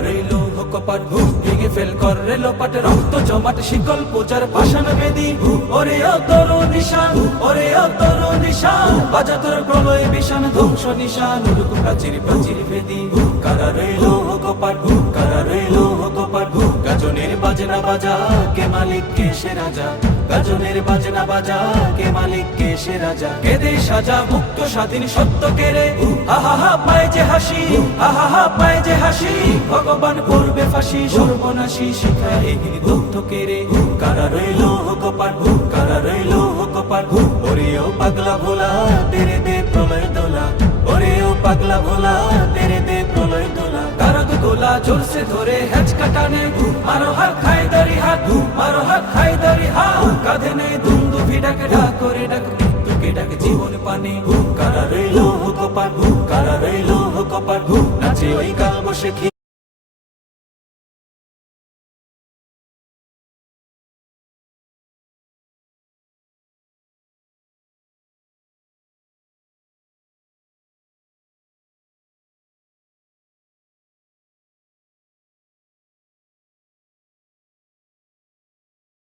রইল কপাট ভেঙে ফেল কর রে লোপাট রক্ত জমাট শিকল পূজার পাষাণ বেদি ওরে ও তোর নিশান ওরে ও তোর নিশান বাজা তোর প্রলয় বিশান ধ্বংস নিশান উড়ুক প্রাচীর প্রাচীর বেদি কারা রইল কপাট কারা রইল কপাট গাজনের বাজনা বাজা কে মালিক কে সে রাজা গাজনের বাজনা বাজা কে মালিক কে সে রাজা কে দে সাজা মুক্ত স্বাধীন সত্য কেড়ে আহা হা পায় যে হাসি আহা হা পায় যে হাসি ভগবান করবে ফাঁসি সর্বনাশী শিখায় এই দগ্ধ কেড়ে কারা রইল কপাট কারা রইল কপাট ওরে ও পাগলা ভোলা তেরে দে প্রলয় দোলা ওরে ও পাগলা ভোলা তেরে দে প্রলয় দোলা কারক গোলা জোর সে ধরে হেঁচ কাটানে মারো হাত খাই দারি হাত মারো হাত খাই দারি হাত কাঁধে নেই দুন্দু ভিডাকে ডাক করে ডাক মৃত্যুকে ডাক জীবন পানে কারা রইল কপাট কারা রইল কপাট নাচে ওই কাল বসে খি